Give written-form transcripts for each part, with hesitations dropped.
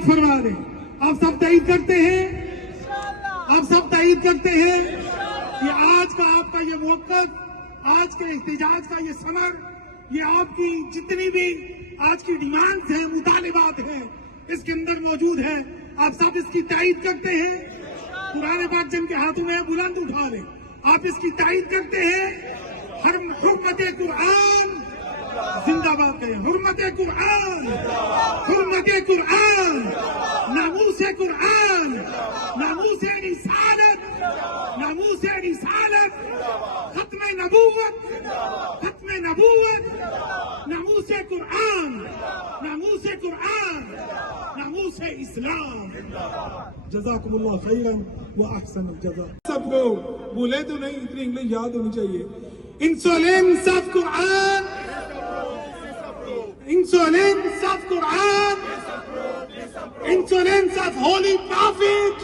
تائید فرما دیں. آپ سب تائید کرتے ہیں؟ آپ سب تائید کرتے ہیں کہ آج کا آپ کا یہ موقف، آج کے احتجاج کا یہ ثمر، یہ آپ کی جتنی بھی آج کی ڈیمانڈز ہیں، مطالبات ہیں، اس کے اندر موجود ہے. آپ سب اس کی تائید کرتے ہیں؟ قرآن پاک جن کے ہاتھوں میں بلند اٹھا لیں. آپ اس کی تائید کرتے ہیں؟ حرمت قرآن زندہ باد کہیں. حرمت قرآن، حرمت قرآن، ناموس قرآن، ناموس رسالت، ناموس رسالت، ختم نبوت، ختم نبوت، ناموس قرآن، ناموس قرآن، ناموس اسلام. جزاکم اللہ خیرا و احسن الجزاء. سب کو بولے تو نہیں، اتنی انگلش یاد ہونی چاہیے. Insolence of Quran, insolence of Quran, insolence of Holy Prophet.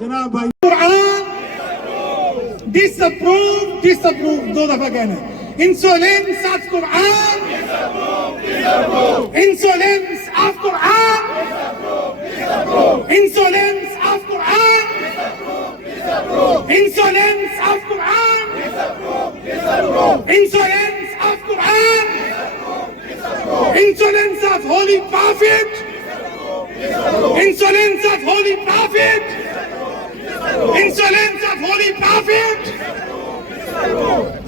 جناب بھائی قرآن disapprove, disapprove دو دفعہ کہنا ہے. Insolence of Quran, insolence of Quran, insolence of Quran, insolence of Quran, insolence of Quran, insolence of Holy Prophet, insolence of Holy Prophet, insolence of Holy Prophet.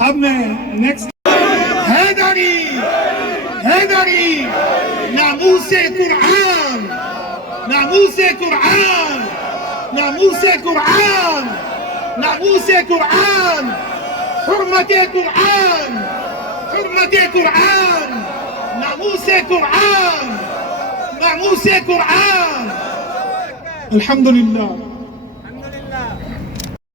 اب میں next حیدری، حیدری، ناموس قرآن، ناموس قرآن، ناموس قرآن، ناموس قرآن، حرمت قرآن، حرمت قرآن، ناموس قرآن، ناموس قرآن. الحمدللہ.